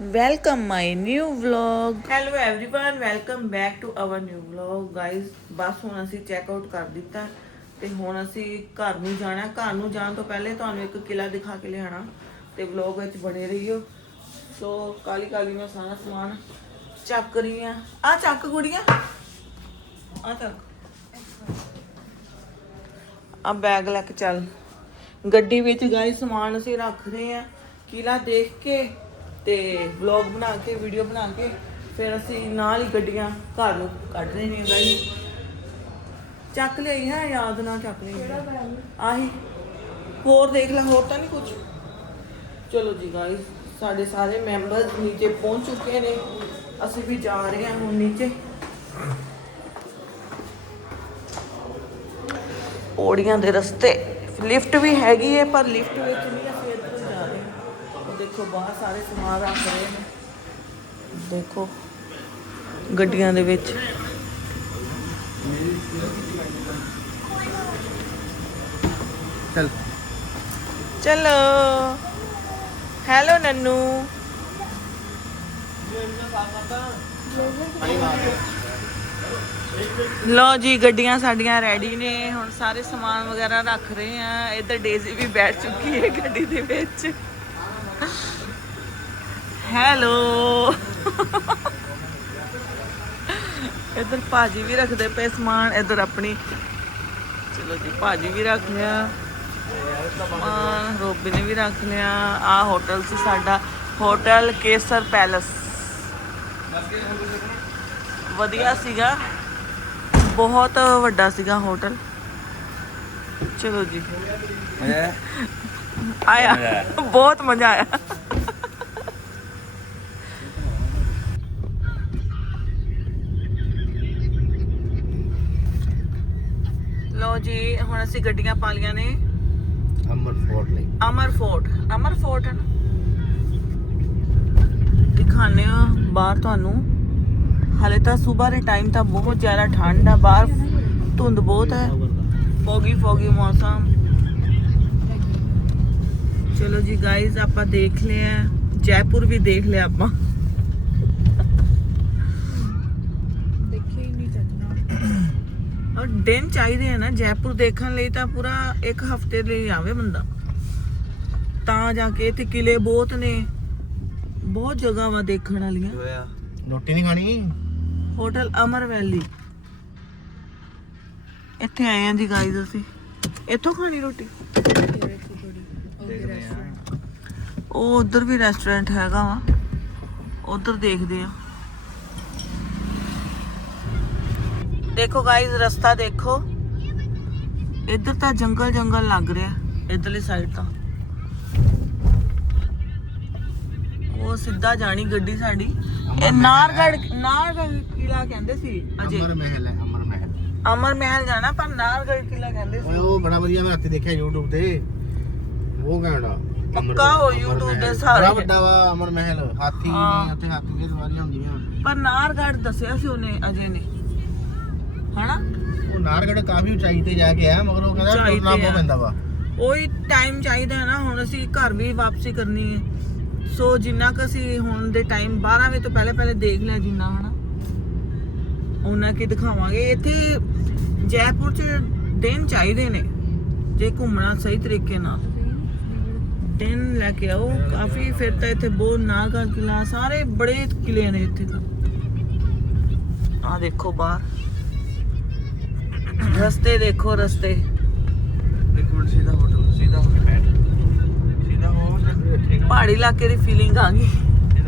welcome my new vlog. Hello everyone, welcome back to our new vlog. Guys, ਬਸ ਹੁਣ ਅਸੀਂ check out ਕਰ ਦਿੱਤਾ ਤੇ ਹੁਣ ਅਸੀਂ ਘਰ ਨੂੰ ਜਾਣਾ ਘਰ ਨੂੰ ਜਾਣ ਤੋਂ ਪਹਿਲੇ ਤੁਹਾਨੂੰ ਇੱਕ ਕਿਲਾ ਦਿਖਾ ਕੇ ਲਿਆਣਾ ਤੇ ਵਲੌਗ ਵਿੱਚ ਬਣੇ ਰਹੀਓ। ਸੋ ਕਾਲੀ ਕਾਲੀ ਮੈਂ ਸਾਰਾ ਸਮਾਨ ਚੱਕ ਰਹੀ ਆ ਆ ਚੱਕ ਕੁੜੀਆਂ ਆ ਚੱਕ। ਆ ਬੈਗ ਲੈ ਕੇ ਚੱਲ। ਗੱਡੀ ਵਿੱਚ ਗਾਈ ਸਮਾਨ ਅਸੀਂ ਰੱਖ ਰਹੇ ਆ ਕਿਲਾ ਦੇਖ ਕੇ ਤੇ ਵਲੌਗ ਬਣਾ ਕੇ ਵੀਡੀਓ ਬਣਾ ਕੇ ਫਿਰ ਅਸੀਂ ਨਾਲ ਹੀ ਗੱਡੀਆਂ ਘਰ ਨੂੰ ਕੱਢ ਰਹੇ ਨੇ ਗਾਈ ਚੱਕ ਲਈ ਹੈ ਯਾਦ ਨਾ ਚੱਕ ਲਈ? ਆਹੀ ਹੋਰ ਦੇਖ ਲੈ ਹੋਰ ਤਾਂ ਨਹੀਂ ਕੁਝ ਚਲੋ ਜੀ ਗਾਇਸ ਸਾਡੇ ਸਾਰੇ ਮੈਂਬਰਸ ਨੀਚੇ ਪਹੁੰਚ ਚੁੱਕੇ ਨੇ। ਅਸੀਂ ਵੀ ਜਾ ਰਹੇ ਹਾਂ ਹੁਣ ਨੀਚੇ। ਪੌੜੀਆਂ ਦੇ ਰਸਤੇ। ਲਿਫਟ ਵੀ ਹੈਗੀ ਹੈ ਪਰ ਲਿਫਟ ਵਿੱਚ ਨਹੀਂ ਅਸੀਂ ਇੱਧਰ ਜਾ ਰਹੇ ਹਾਂ ਉਹ ਦੇਖੋ ਬਾਹਰ ਸਾਰੇ ਸਮਾਨ ਰੱਖ ਰਹੇ ਨੇ। ਦੇਖੋ ਗੱਡੀਆਂ ਦੇ ਵਿੱਚ। ਚੱਲ। ਚਲੋ। ਹੈਲੋ ਨੰਨੂ। ਲੋ ਜੀ ਗੱਡੀਆਂ ਸਾਡੀਆਂ ਰੈਡੀ ਨੇ। ਹੁਣ ਸਾਰੇ ਸਮਾਨ ਵਗੈਰਾ ਰੱਖ ਰਹੇ ਆ। ਇੱਧਰ ਡੇਜ਼ੀ ਵੀ ਬੈਠ ਚੁੱਕੀ ਹੈ ਗੱਡੀ ਦੇ ਵਿੱਚ। ਹੈਲੋ। ਇੱਧਰ ਭਾਜੀ ਵੀ ਰੱਖਦੇ ਪਏ ਸਮਾਨ ਇੱਧਰ ਆਪਣੀ। ਚਲੋ ਜੀ ਭਾਜੀ ਵੀ ਰੱਖ ਲਿਆ ਸਮਾਨ ਰੋਬੀ ਨੇ ਵੀ ਰੱਖ ਲਿਆ ਆ ਹੋਟਲ ਸੀ ਸਾਡਾ ਹੋਟਲ ਕੇਸਰ ਪੈਲਸ। ਵਧੀਆ ਸੀਗਾ। ਬਹੁਤ ਵੱਡਾ ਸੀਗਾ ਹੋਟਲ। ਚਲੋ ਜੀ। ਆਇਆ। ਬਹੁਤ ਮਜ਼ਾ ਆਇਆ। ਲੋ ਜੀ ਹੁਣ ਅਸੀਂ ਗੱਡੀਆਂ ਪਾ ਲਈਆਂ ਨੇ। ਅਮਰ ਫੋਰਟ ਲਈ। ਅਮਰ ਫੋਰਟ। ਅਮਰ ਫੋਰਟ ਹੈ ਦਿਖਾਣੇ ਆ ਬਾਹਰ ਤੁਹਾਨੂੰ। ਹਲੇ ਤਾਂ ਸਵੇਰ ਦੇ ਟਾਈਮ ਤਾਂ ਬਹੁਤ ਜ਼ਿਆਦਾ ਠੰਡ ਆ ਬਾਹਰ ਧੁੰਦ ਬਹੁਤ ਹੈ। ਫੋਗੀ ਫੋਗੀ ਮੌਸਮ। ਚਲੋ ਜੀ ਗਾਇਜ਼ ਆਪਾਂ ਦੇਖ ਲਿਆ। ਜੈਪੁਰ ਵੀ ਦੇਖ ਲਿਆ ਆਪਾਂ ਦੇਖੇ ਹੀ ਨਹੀਂ ਚੱਜਣਾ ਔਰ ਦਿਨ ਚਾਹੀਦੇ ਆ ਨਾ ਜੈਪੁਰ ਦੇਖਣ ਲਈ ਤਾਂ ਪੂਰਾ ਇੱਕ ਹਫ਼ਤੇ ਲਈ ਆਵੇ ਬੰਦਾ। ਤਾਂ ਜਾ ਕੇ ਇੱਥੇ ਕਿਲੇ ਬਹੁਤ ਨੇ ਬਹੁਤ ਜਗ੍ਹਾ ਵਾ ਦੇਖਣ ਵਾਲੀਆਂ। ਹੋਇਆ ਰੋਟੀ ਨਹੀਂ ਖਾਣੀ? Hotel Amar valley. ਇੱਥੇ ਆਏ ਆਂ ਜੀ ਗਾਈਜ਼ ਅਸੀਂ। ਇੱਥੋਂ ਖਾਣੀ ਰੋਟੀ? ਦੇਖਦੇ ਆ। ਉਹ ਉਧਰ ਵੀ ਰੈਸਟੋਰੈਂਟ ਹੈਗਾ ਵਾ। ਉਧਰ ਦੇਖਦੇ ਆ। ਦੇਖੋ ਗਾਈਜ਼ ਰਸਤਾ ਦੇਖੋ। ਇੱਧਰ ਤਾਂ ਜੰਗਲ ਜੰਗਲ ਲੱਗ ਰਿਹਾ। ਇਧਰਲੀ ਸਾਈਡ ਤਾਂ। ਉਹ ਸਿੱਧਾ ਜਾਣੀ ਗੱਡੀ ਸਾਡੀ। ਇਹ ਨਾਰਗੜ ਨਾਰਗੜ ਕਿਲਾ ਕਹਿੰਦੇ ਸੀ ਅਜੇ। ਅਮਰ ਮਹਿਲ ਹੈ ਅਮਰ ਮਹਿਲ ਅਮਰ ਮਹਿਲ ਜਾਣਾ ਪਰ ਨਾਰਗੜ ਕਿਲਾ ਕਹਿੰਦੇ ਸੀ। ਉਹ ਬੜਾ ਵਧੀਆ ਮੈਂ ਰਾਤੀ ਦੇਖਿਆ YouTube ਤੇ। ਉਹ ਕਹਿੰਦਾ ਪੱਕਾ ਉਹ YouTube ਦੇ ਸਾਰੇ। ਬੜਾ ਵੱਡਾ ਵਾ ਅਮਰ ਮਹਿਲ ਹਾਥੀ ਹਾਂ। ਨੇ ਉੱਥੇ ਹਾਥੀ ਦੀਆਂ ਸਵਾਰੀਆਂ ਹੁੰਦੀਆਂ। ਪਰ ਨਾਰਗੜ ਦੱਸਿਆ ਸੀ ਉਹਨੇ ਅਜੇ ਨੇ ਹਨਾ? ਉਹ ਨਾਰਗੜ ਕਾਫੀ ਉਚਾਈ ਤੇ ਜਾ ਕੇ ਆਇਆ ਮਗਰ ਉਹ ਕਹਿੰਦਾ ਉਚਾਈ ਤੁਰਨਾ ਤੇ ਬਹੁਤ ਆ। ਪੈਂਦਾ ਵਾ। ਉਹੀ ਟਾਈਮ ਚਾਹੀਦਾ ਹੈ ਨਾ ਹੁਣ ਅਸੀਂ ਘਰ ਵੀ ਵਾਪਸੀ ਕਰਨੀ ਹੈ। ਸੋ ਜਿੰਨਾ ਕੁ ਅਸੀਂ ਹੁਣ ਦੇ ਟਾਈਮ 12 ਵਜੇ ਤੋਂ ਪਹਿਲੇ ਪਹਿਲੇ ਦੇਖ ਲਿਆ ਜਿੰਨਾ ਹਨਾ? ਉਹਨਾਂ ਕੀ ਦਿਖਾਵਾਂਗੇ। ਇੱਥੇ ਜੈਪੁਰ 'ਚ ਦਿਨ ਚਾਹੀਦੇ ਨੇ ਜੇ ਘੁੰਮਣਾ ਸਹੀ ਤਰੀਕੇ ਨਾਲ। ਦਿਨ ਲੈ ਕੇ ਆਓ। ਕਾਫੀ ਫਿਰ ਤਾਂ ਇੱਥੇ ਬਹੁਤ ਨਾਗਾ ਕਿਲਾ ਸਾਰੇ ਬੜੇ ਕਿਲੇ ਨੇ ਇੱਥੇ ਤਾਂ। ਆ ਦੇਖੋ ਬਾਹਰ। ਰਸਤੇ ਦੇਖੋ ਰਸਤੇ। ਇੱਕ ਮਿੰਟ ਸਿੱਧਾ ਹੋਟਲ ਸਿੱਧਾ ਹੋ ਕੇ ਬੈਠ ਸਿੱਧਾ ਹੋ ਤੇ ਪਹਾੜੀ ਇਲਾਕੇ ਦੀ ਫੀਲਿੰਗ ਆ ਗਈ।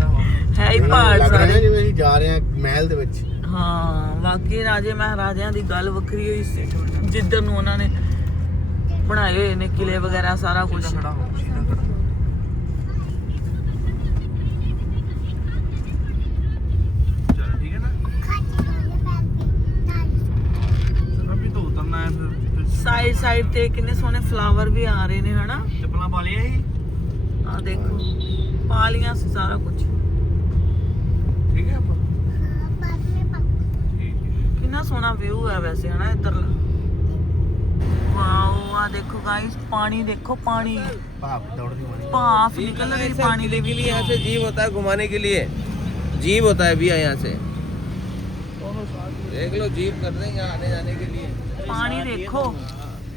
ਹੋ। ਹੈ ਹੀ ਪਹਾੜ ਸਾਰੇ। ਜਿਵੇਂ ਅਸੀਂ ਜਾ ਰਹੇ ਹਾਂ ਮਹਿਲ ਦੇ ਵਿੱਚ। ਹਾਂ ਵਾਕਈ ਰਾਜੇ ਮਹਾਰਾਜਿਆਂ ਦੀ ਗੱਲ ਵੱਖਰੀ ਹੋਈ ਸੀ। ਜਿੱਦਣ ਨੂੰ ਉਹਨਾਂ ਨੇ ਬਣਾਏ ਹੋਏ ਨੇ ਕਿਲੇ ਵਗੈਰਾ ਸਾਰਾ ਕੁਝ ਖੜਾ ਹੋ ਸਿੱਧਾ ਖੜਾ ਹੋ। ਚਲ ਠੀਕ ਹੈ ਨਾ ਚਲ ਅਭੀ ਤਾਂ ਉਤਰਨਾ ਹੈ ਫਿਰ ਸਾਈਡ ਸਾਈਡ ਤੇ ਕਿੰਨੇ ਸੋਹਣੇ ਫਲਾਵਰ ਵੀ ਆ ਰਹੇ ਨੇ ਹਨਾ ਚੱਪਲਾਂ ਪਾ ਲਿਆ ਸੀ ਆ ਦੇਖੋ ਪਾਲੀਆਂ ਸੀ ਸਾਰਾ ਕੁਝ ਠੀਕ ਹੈ ਆਪਾਂ ਠੀਕ ਹੈ ਕਿੰਨਾ ਸੋਹਣਾ ਵਿਊ ਹੈ ਵੈਸੇ ਹਨਾ ਇੱਧਰ ਵਾਓ ਆ ਦੇਖੋ ਗਾਇਸ ਪਾਣੀ ਦੇਖੋ ਪਾਣੀ भाप दौड़ती पानी ਭਾਫ ਨਿਕਲ ਰਹੀ ਪਾਣੀ ਦੇ के लिए यहाँ ਵਿੱਚੋਂ से जीव होता है घुमाने के लिए जीव होता है भैया यहाँ से देख लो जीव कर रहे हैं यहाँ आने जाने के लिए ਪਾਣੀ ਦੇਖੋ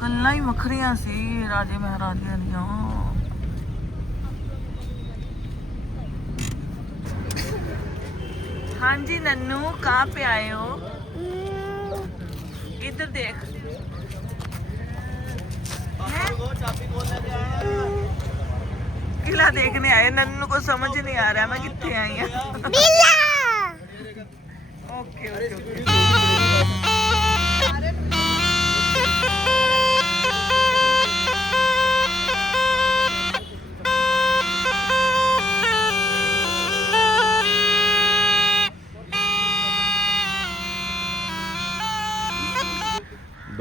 ਗੱਲਾਂ ਹੀ ਵੱਖਰੀਆਂ ਸੀ ਰਾਜੇ ਮਹਾਰਾਜਿਆਂ ਦੀਆਂ। ਹਾਂਜੀ ਨੰਨੂ ਕਾ ਪੇ ਆਏ ਹੋ ਇੱਧਰ ਦੇਖ। ਕਿਲਾ ਦੇਖਣੇ ਆਏ ਨੰਨੂ ਕੋ ਸਮਝ ਨਹੀਂ ਆ ਰਿਹਾ ਮੈਂ ਕਿੱਥੇ ਆਈ ਆ? Okay okay.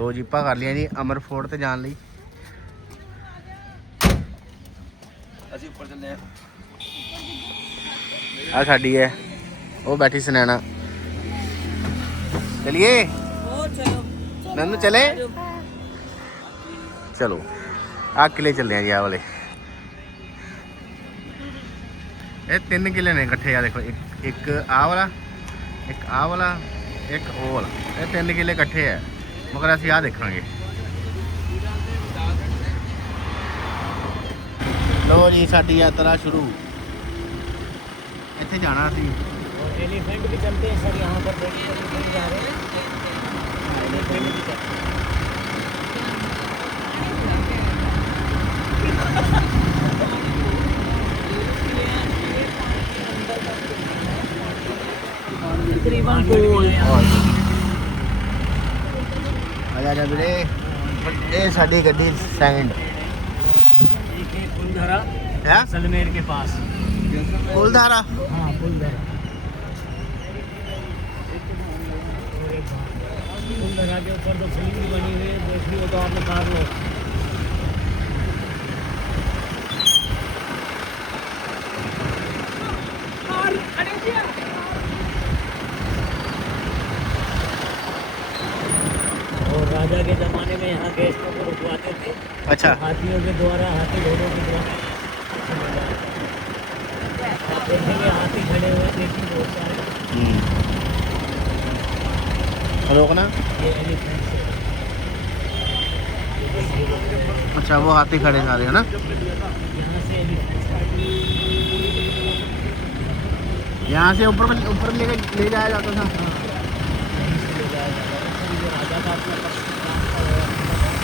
ਦੋ ਜੀਪਾਂ ਕਰ ਲਈਆਂ ਜੀ ਅਮਰ ਫੋਰਟ ਤੇ ਜਾਣ ਲਈ। ਅਸੀਂ ਉੱਪਰ ਚੱਲੇ ਆ। ਸਾਡੀ ਹੈ ਉਹ ਬੈਠੀ ਸਨੈਣਾ। ਚਲਿਏ? ਹੋਰ ਚਲੋ ਨੰਨੂ ਚਲੇ? ਚਲੋ ਆ ਕਿਲੇ ਚੱਲੇ ਆ ਜੀ ਆ ਵਾਲੇ। ਇਹ ਤਿੰਨ ਕਿਲੇ ਨੇ ਇਕੱਠੇ ਆ ਦੇਖੋ ਇੱਕ ਇੱਕ ਆ ਵਾਲਾ ਇੱਕ ਆ ਵਾਲਾ ਇੱਕ ਉਹ ਵਾਲਾ। ਇਹ ਤਿੰਨ ਕਿਲੇ ਇਕੱਠੇ ਆ। ਮਗਰ ਅਸੀਂ ਆ ਦੇਖਾਂਗੇ ਲੋ ਜੀ ਸਾਡੀ ਯਾਤਰਾ ਸ਼ੁਰੂ ਇੱਥੇ ਜਾਣਾ ਅਸੀਂ एलिफेंट भी चलते हैं सर यहाँ पर देखिए एलिफेंट जा रहे हैं एलिफेंट भी चलते हैं तकरीबन गोल ਆ ਜਾ ਜਾ ਵੀਰੇ ਇਹ ਸਾਡੀ ਗੱਡੀ ਸੈਕਿੰਡ एक है फुलधरा ਹੈ सलमेर के पास ਫੁੱਲਧਾਰਾ हाँ फुलधरा फुलधरा के ऊपर तो फिल्म भी बनी हुई है देखनी हो तो आप निकाल लो के जमाने में यहाँ गेस्टों को रुकवाते थे ਅੱਛਾ हाथियों के द्वारा हाथी घोड़ों के द्वारा आप देखेंगे हाथी खड़े हुए देखिए बहुत सारे रोकना ये एलिफेंट है अच्छा वो हाथी खड़े सारे है ना यहाँ से एलिफेंट स्टार्ट यहाँ से ऊपर में- ऊपर ले ले जाया जाता था यहीं से ले जाया जाता है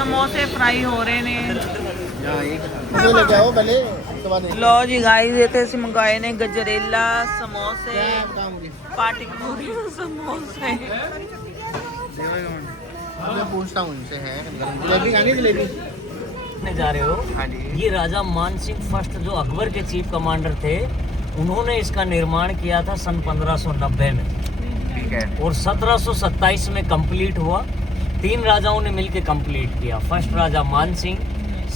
समोसे फ्राई हो रहे ने। लो जी गाइस तो देते मंगाए ने गजरेला समोसे पार्टी पूरी समोसे। पूछता हूँ इनसे है? जलेबी जा रहे हो? ये राजा मान सिंह फ़र्स्ट जो अकबर के चीफ कमांडर थे उन्होंने इसका निर्माण किया था सन 1590 में। ठीक है। और 1727 में कंप्लीट हुआ। तीन राजाओं ने मिलकर कंप्लीट किया। फ़र्स्ट राजा मान सिंह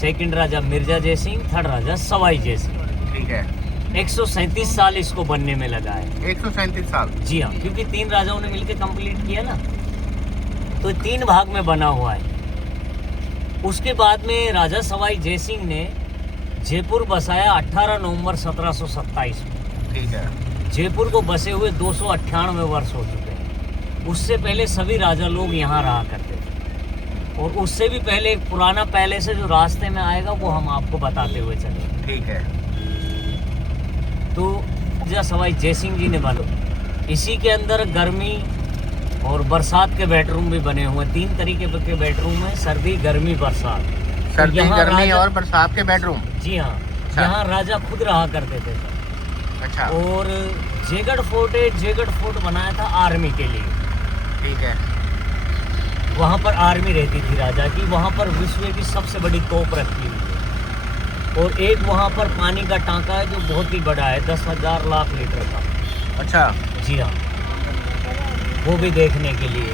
सेकंड राजा मिर्ज़ा जय सिंह थर्ड राजा सवाई जय सिंह। ठीक है। एक साल इसको बनने में लगा है। एक सौ सैंतीस साल। जी हाँ क्योंकि तीन राजाओं ने मिलकर कंप्लीट किया ना। तो तीन भाग में बना हुआ है। उसके बाद में राजा सवाई जय सिंह ने जयपुर बसाया 18 नवंबर 1727 में। ठीक है। जयपुर को बसे हुए दो सौ अट्ठानवे वर्ष हो चुके हैं। उससे पहले सभी राजा लोग यहाँ रहा करते थे। और उससे भी पहले एक पुराना पैलेस है जो रास्ते में आएगा वो हम आपको बताते हुए चले ठीक है। तो राजा सवाई जयसिंह जी ने बनो इसी के अंदर गर्मी और बरसात के बेडरूम भी बने हुए तीन तरीके के बेडरूम है सर्दी गर्मी बरसात। सर्दी यहाँ गर्मी और बरसात के बेडरूम जी हाँ यहाँ राजा खुद रहा करते थे। अच्छा। और जेगढ़ फोर्ट है जेगढ़ फोर्ट बनाया था आर्मी के लिए। ठीक है। वहाँ पर आर्मी रहती थी राजा की। वहाँ पर विश्व की सबसे बड़ी तोप रखी हुई है। और एक वहाँ पर पानी का टांका है जो बहुत ही बड़ा है दस हज़ार लाख लीटर का। अच्छा। जी हाँ। वो भी देखने के लिए।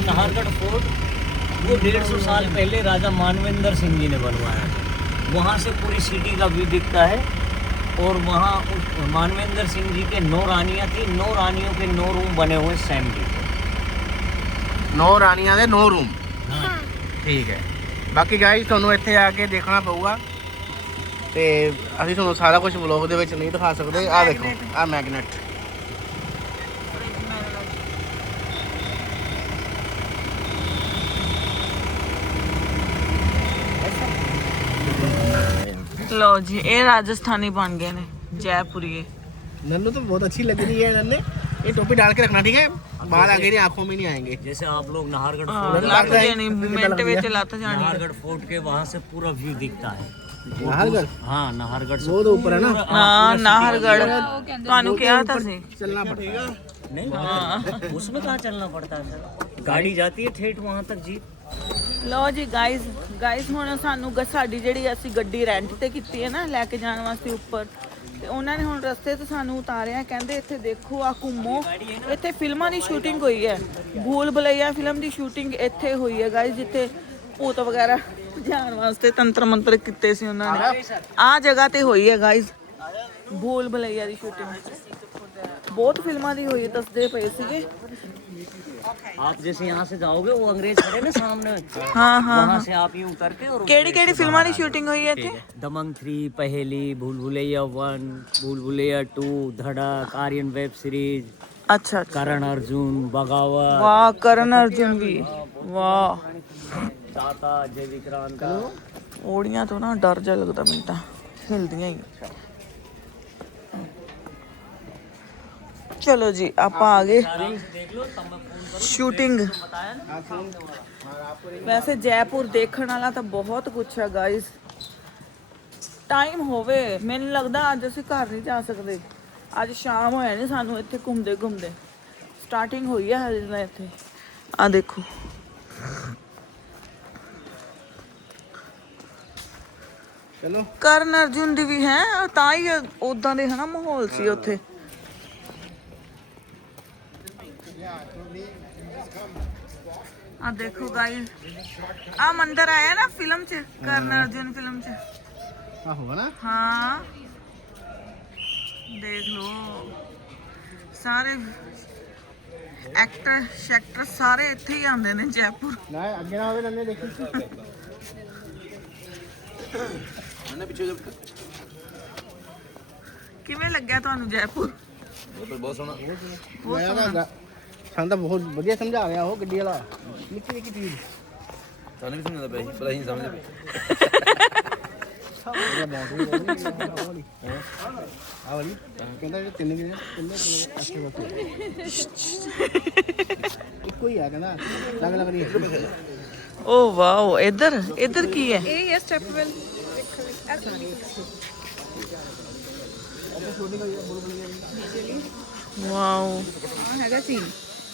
नाहरगढ़ फोर्ट वो डेढ़ सौ साल पहले राजा मानवेंद्र सिंह जी ने बनवाया वहाँ से पूरी सिटी का व्यू दिखता है। और वहाँ उस- मानवेंद्र सिंह जी के नौ रानियाँ थी नौ रानियों के नौ रूम बने हुए सैम जी ਨੌ ਰਾਣੀਆਂ ਦੇ ਨੌ ਰੂਮ हाँ ਠੀਕ ਹੈ ਬਾਕੀ ਗਾਈਸ ਤੁਹਾਨੂੰ ਇੱਥੇ ਆ ਕੇ ਦੇਖਣਾ ਪਊਗਾ ਤੇ ਅਸੀਂ ਤੁਹਾਨੂੰ ਸਾਰਾ ਕੁਝ ਵਲੌਗ ਦੇ ਵਿੱਚ ਨਹੀਂ ਦਿਖਾ ਸਕਦੇ ਆ ਦੇਖੋ ਆ ਮੈਗਨੇਟ ਲਓ ਜੀ ਇਹ ਰਾਜਸਥਾਨੀ ਬਣ ਗਏ ਨੇ ਜੈਪੁਰੀਏ नन्नू तो बहुत अच्छी लग रही है नन्ने ये टोपी डाल के रखना ठीक है बाल आगे नहीं आंखों में नहीं आएंगे जैसे आप लोग नाहरगढ़ ਹਾਂ, फोर्ट ਲੱਤ ਲੱਗ ਜਾਣੀ ਮਿੰਟ ਵਿੱਚ ਲੱਤ ਜਾਣੀ नाहरगढ़ फोर्ट के वहाँ से पूरा व्यू दिखता है नाहरगढ़ हाँ नाहरगढ़ से वो तो ऊपर है ना पूरा- ਹਾਂ ਨਾਹਰਗੜ ਤੁਹਾਨੂੰ ਕਿਹਾ ਤਾਂ ਸੀ चलना पड़ेगा नहीं उसमें कहाँ चलना पड़ता है सर गाड़ी जाती है ठेठ वहाँ तक जी ਲਓ ਜੀ ਗਾਇਜ਼ ਗਾਇਜ਼ ਹੁਣ ਸਾਨੂੰ ਗ- ਸਾਡੀ ਜਿਹੜੀ ਅਸੀਂ ਗੱਡੀ ਰੈਂਟ ਤੇ ਕੀਤੀ ਹੈ ਨਾ, ਲੈ ਕੇ ਜਾਣ ਵਾਸਤੇ ਉੱਪਰ, ਤੇ ਉਹਨਾਂ ਨੇ ਹੁਣ ਰਸਤੇ ਤੇ ਸਾਨੂੰ ਉਤਾਰਿਆ, ਕਹਿੰਦੇ ਇੱਥੇ ਦੇਖੋ ਆ ਘੁੰਮੋ। ਇੱਥੇ ਫਿਲਮਾਂ ਦੀ ਸ਼ੂਟਿੰਗ ਹੋਈ ਹੈ। ਭੂਲ ਭੁਲਈਆ ਫਿਲਮ ਦੀ ਸ਼ੂਟਿੰਗ ਇੱਥੇ ਹੋਈ ਹੈ ਗਾਇਜ਼ ਜਿੱਥੇ ਭੂਤ ਵਗੈਰਾ ਜਾਣ ਵਾਸਤੇ ਤੰਤਰ ਮੰਤਰ ਕੀਤੇ ਸੀ ਉਹਨਾਂ ਨੇ। ਆ ਜਗ੍ਹਾ ਤੇ ਹੋਈ ਹੈ ਗਾਇਸ ਭੂਲ ਭੁਲਈਆ ਦੀ ਸ਼ੂਟਿੰਗ ਬਹੁਤ ਫਿਲਮਾਂ ਦੀ ਹੋਈ ਹੈ, ਦੱਸਦੇ ਪਏ ਸੀਗੇ। आप जैसे यहाँ से जाओगे वो अंग्रेज़ खड़े ना सामने। हाँ हाँ वहाँ हाँ। से आप ही उतर के और केड़ी केड़ी फिल्मा की शूटिंग हुई है थे दमन थ्री पहेली Bhool Bhulaiyaa one Bhool Bhulaiyaa two Dhadak Aryan web series अच्छा, अच्छा। करण अर्जुन बगावत वाह करण अर्जुन भी वाह। दाता जय विक्रांत का ओड़ियाँ तो ना डर जा लगता मिलता। हिलदियाँ ही। ਚਲੋ ਜੀ ਆਪਾਂ ਆ ਗਏ। ਸ਼ੂਟਿੰਗ। ਵੈਸੇ ਜੈਪੁਰ ਦੇਖਣ ਵਾਲਾ ਤਾਂ ਬਹੁਤ ਕੁਝ ਹੈ ਗਾਇਸ ਟਾਈਮ ਹੋਵੇ ਮੈਨੂੰ ਲੱਗਦਾ ਅੱਜ ਅਸੀਂ ਘਰ ਨਹੀਂ ਜਾ ਸਕਦੇ। ਅੱਜ ਸ਼ਾਮ ਹੋਇਆ ਨਹੀਂ ਸਾਨੂੰ ਇੱਥੇ ਘੁੰਮਦੇ ਘੁੰਮਦੇ। ਸਟਾਰਟਿੰਗ ਹੋਈ ਹੈ ਹਜੇ ਤਾਂ ਇੱਥੇ। ਆ ਦੇਖੋ। चलो ਕਰਨ ਅਰਜੁਨ ਦੀ ਵੀ ਹੈ ਤਾਂ ਹੀ ਉਦਾਂ ਦੇ ਹਨਾ ਮਾਹੌਲ ਸੀ ਉੱਥੇ। ਆ ਦੇਖੋ ਗਾਇਸ ਆ ਮੰਦਰ ਆਇਆ ਨਾ ਫਿਲਮ 'ਚ ਕਰਨ ਅਰਜੁਨ ਫਿਲਮ 'ਚ। ਆ ਹੋਗਾ ਨਾ? ਹਾਂ। ਦੇਖ ਲਓ। ਸਾਰੇ ਐਕਟਰ ਸ਼ੈਕਟਰ ਸਾਰੇ ਇੱਥੇ ਹੀ ਆਉਂਦੇ ਨੇ ਜੈਪੁਰ। ਨਾ ਅੱਗੇ ਨਾ ਹੋਵੇ ਨੰਨੇ ਦੇਖੀ ਨੰਨੇ ਪਿੱਛੇ ਜਬ ਕਿਵੇਂ ਲੱਗਿਆ ਤੁਹਾਨੂੰ ਜੈਪੁਰ? ਬਹੁਤ ਸੋਹਣਾ। ਬਹੁਤ ਸੋਹਣਾ ਸਾਨੂੰ ਤਾਂ ਬਹੁਤ ਵਧੀਆ ਸਮਝਾ ਗਿਆ ਉਹ ਗੱਡੀ ਵਾਲਾ। ਨਿੱਕੀ ਨਿੱਕੀ ਚੀਜ਼। ਸਾਨੂੰ ਵੀ ਸਮਝਦਾ ਪਿਆ ਸੀ ਪਰ ਅਸੀਂ ਨਹੀਂ ਸਮਝਦੇ ਆ ਵਾਲੀ। ਕਹਿੰਦਾ ਇਹ ਤਿੰਨ ਗਿਣੇ ਤਿੰਨੇ ਕਿੰਨੇ ਅੱਛੇ ਇੱਕੋ ਹੀ ਆ ਕਹਿੰਦਾ। ਲੱਗ ਲੱਗ ਰਹੀ ਹੈ। ਓ ਵਾਓ ਇੱਧਰ? ਇੱਧਰ ਕੀ ਹੈ? ਇਹ ਹੈ ਸਟੈਪ ਵੈਲ। ਵਾਓ। ਹਾਂ ਹੈਗਾ ਸੀਨ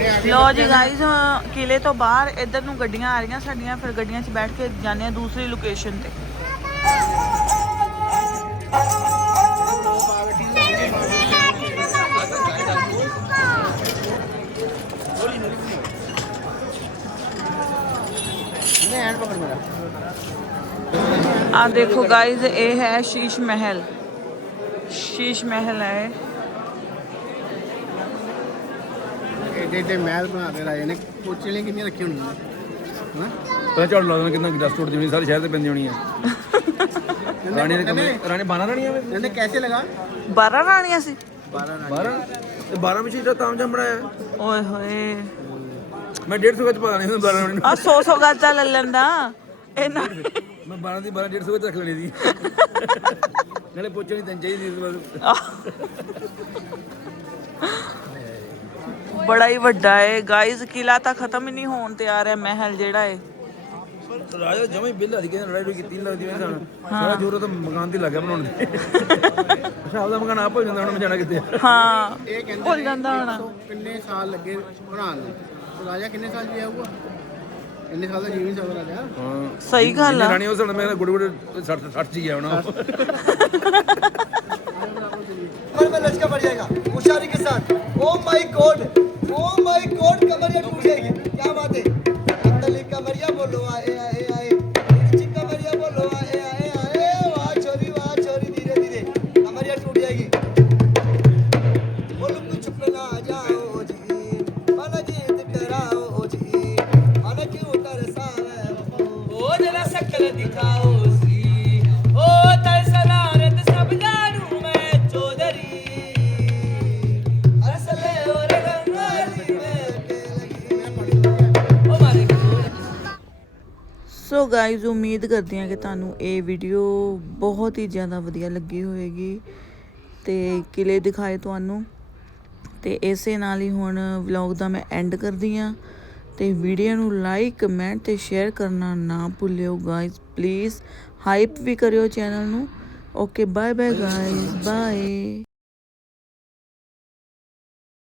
ਲੋ ਜੀ ਗਾਇਸ ਕਿਲੇ ਤੋਂ ਬਾਹਰ ਇੱਧਰ ਨੂੰ ਗੱਡੀਆਂ ਆ ਰਹੀਆਂ ਸਾਡੀਆਂ ਫਿਰ ਗੱਡੀਆਂ 'ਚ ਬੈਠ ਕੇ ਜਾਂਦੇ ਆ ਦੂਸਰੀ ਲੋਕੇਸ਼ਨ ਤੇ। ਹੈਂਡ ਪਕੜ ਮੇਰਾ ਆ ਦੇਖੋ ਗਾਇਜ਼ ਇਹ ਹੈ ਸ਼ੀਸ਼ ਮਹਿਲ। ਸ਼ੀਸ਼ ਮਹਿਲ ਹੈ। ਏਡੇ ਏਡੇ ਮਹਿਲ ਬਣਾ ਕੇ ਰਾਜੇ ਨੇ। ਕੋਚੇ ਲਈ ਕਿੰਨੀਆਂ ਰੱਖੀ ਹੋਣੀਆਂ? ਹਾਂ? ਪਤਾ ਝੜ ਲਾ ਦੇਣਾ ਕਿੰਨਾ ਡਸਟ ਉੱਡ ਜਣੀ ਸਾਰੇ ਸ਼ਹਿਰ ਤੇ ਪੈਂਦੀ ਹੋਣੀ ਆ। ਰਾਣੀ ਦੇ ਕਮਰੇ ਰਾਣੀ 12 ਰਾਣੀਆਂ ਵੇ। ਇਹਨੇ ਕੈਸੇ ਲਗਾ? 12 ਰਾਣੀਆਂ ਸੀ। 12 12 ਤੇ 12 ਵਿੱਚ ਜਿਹੜਾ ਤਾਮ ਜੰਮ ਬਣਾਇਆ। ਓਏ ਹੋਏ। ਮੈਂ 150 ਵਿੱਚ ਪਾ ਨਹੀਂ 12 ਰਾਣੀ ਆ 100 100 ਗਾਜਾ ਲੈ ਲੈਂਦਾ ਇਹਨਾਂ ਮੈਂ 12 ਦੀ 12 150 ਵਿੱਚ ਰੱਖ ਲੈਣੀ ਦੀ ਨਾਲੇ ਪੁੱਛਣੀ ਤੈਨੂੰ ਚਾਹੀਦੀ ਸੀ ਬਸ। ਬੜਾ ਹੀ ਵੱਡਾ ਹੈ ਗਾਇਜ਼ ਕਿਲਾ ਤਾਂ ਖਤਮ ਹੀ ਨਹੀਂ ਹੋਣ ਤੇ ਆ ਰਿਹਾ ਮਹਿਲ ਜਿਹੜਾ ਹੈ ਰਾਜਾ ਜਮਾ ਹੀ ਬਿੱਲ ਆ ਦੀ ਕਹਿੰਦੇ ਲੜਾਈ ਕੀਤੀ ਨਹੀਂ ਲੱਗਦੀ ਮੇਰੇ ਸਾਨੂੰ ਸਾਰਾ ਜੋਰ ਤਾਂ ਮਕਾਨ ਤੇ ਲੱਗਿਆ ਬਣਾਉਣ ਦੇ ਅੱਛਾ ਆਪਦਾ ਮਕਾਨ ਆਪ ਹੋ ਜਾਂਦਾ ਹੁਣ ਮੈਂ ਜਾਣਾ ਕਿੱਥੇ ਆ? ਹਾਂ ਇਹ ਕਹਿੰਦੇ ਭੁੱਲ ਜਾਂਦਾ ਹੋਣਾ ਸੋ ਕਿੰਨੇ ਸਾਲ ਲੱਗੇ ਬਣਾਉਣ ਨੂੰ ਤੇ ਰਾਜਾ ਕਿੰਨੇ ਸਾਲ ਜੀ ਆਊਗਾ ਇੰਨੇ ਸਾਲ ਦਾ ਜੀਵ ਨਹੀਂ ਸਕਦਾ ਰਾਜਾ ਹਾਂ ਸਹੀ ਗੱਲ ਜਿੰਨੇ ਆ ਰਾਣੀ ਉਸ ਨਾਲ ਮੇਰਾ ਗੁੜ ਗੁੜ 60 60 ਜੀ ਆ ਹੁਣ कमर में लचका बढ़ जाएगा होशियारी के साथ oh my God O my God कमरिया टूट जाएगी क्या बात है ਸੋ ਗਾਇਜ਼ ਉਮੀਦ ਕਰਦੀ ਹਾਂ ਕਿ ਤੁਹਾਨੂੰ ਇਹ ਵੀਡੀਓ ਬਹੁਤ ਹੀ ਜ਼ਿਆਦਾ ਵਧੀਆ ਲੱਗੀ ਹੋਵੇਗੀ ਤੇ ਕਿਲੇ ਦਿਖਾਏ ਤੁਹਾਨੂੰ। ਤੇ ਇਸੇ ਨਾਲ ਹੀ ਹੁਣ ਵਲੌਗ ਦਾ ਮੈਂ ਐਂਡ ਕਰਦੀ ਹਾਂ। ਤੇ ਵੀਡੀਓ ਨੂੰ ਲਾਈਕ ਕਮੈਂਟ ਤੇ ਸ਼ੇਅਰ ਕਰਨਾ ਨਾ ਭੁੱਲਿਓ ਗਾਇਜ਼ ਪਲੀਜ਼ ਹਾਈਪ ਵੀ ਕਰਿਓ ਚੈਨਲ ਨੂੰ। Okay bye bye guys bye